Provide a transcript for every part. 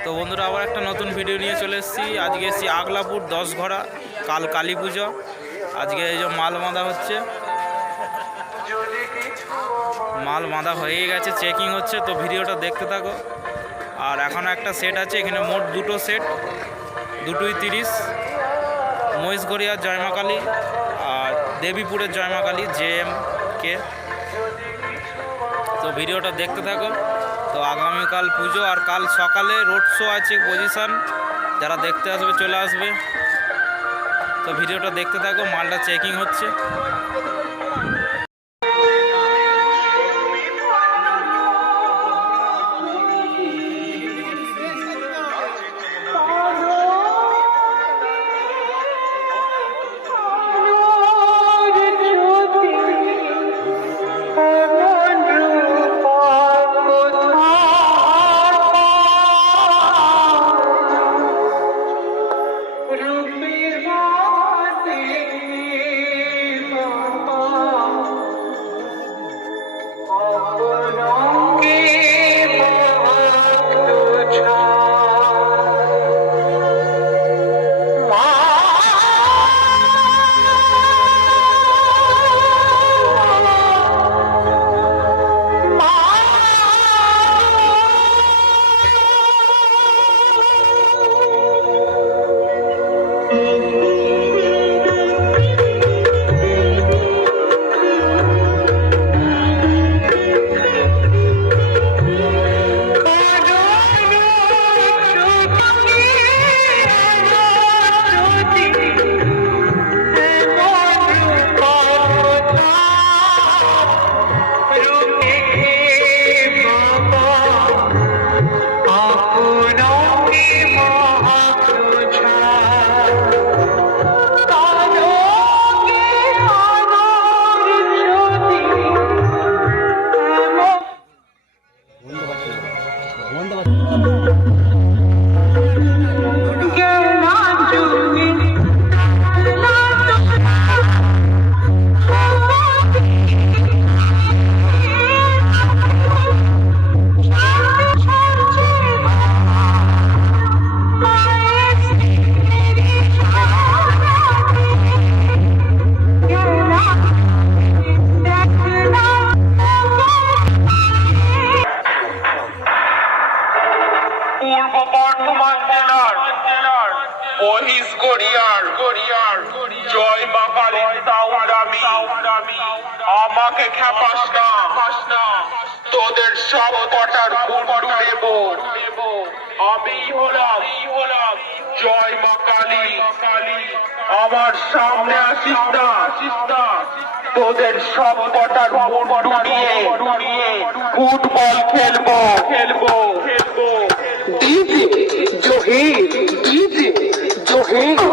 তো বন্ধুরা, আবার একটা নতুন ভিডিও নিয়ে চলে এসেছি। আজকে এসেছি আগলাপুর দশ ঘোড়া কাল কালী পুজো। আজকে এই যে মাল বাঁধা হচ্ছে। মাল বাঁধা হয়ে গেছে চেকিং হচ্ছে, তো ভিডিওটা দেখতে থাকো। আর এখনও একটা সেট আছে, এখানে মোট দুটো সেট দুটোই তিরিশ। মহেশগড়িয়ার জয়মা কালী আর দেবীপুরের Joyma Kali J M K. তো ভিডিওটা দেখতে থাকো। তো আগামীকাল পুজো আর কাল সকালে রোড শো আছে পজিশন যারা দেখতে আসবে, চলে আসবে। তো ভিডিওটা দেখতে থাকো, মালটা চেকিং হচ্ছে। পূর্ব বর্ধমান জেলার কালী আমাকে তোদের সব কটার গুন্ডু নেব আমি হলাম জয় মা কালী। আমার সামনে আসিস না। আসিস না তোদের সব কটার মুন্ডু নিয়ে ফুটবল খেলব। খেলব। जो है डीजे जो है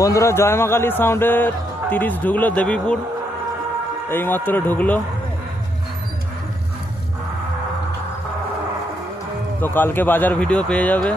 বন্ধুরা জয়মা কালী সাউন্ডে তিরিশ ঢুকলো দেবীপুর। এইমাত্র ঢুকলো। তো কালকে বাজার ভিডিও পেয়ে যাবে।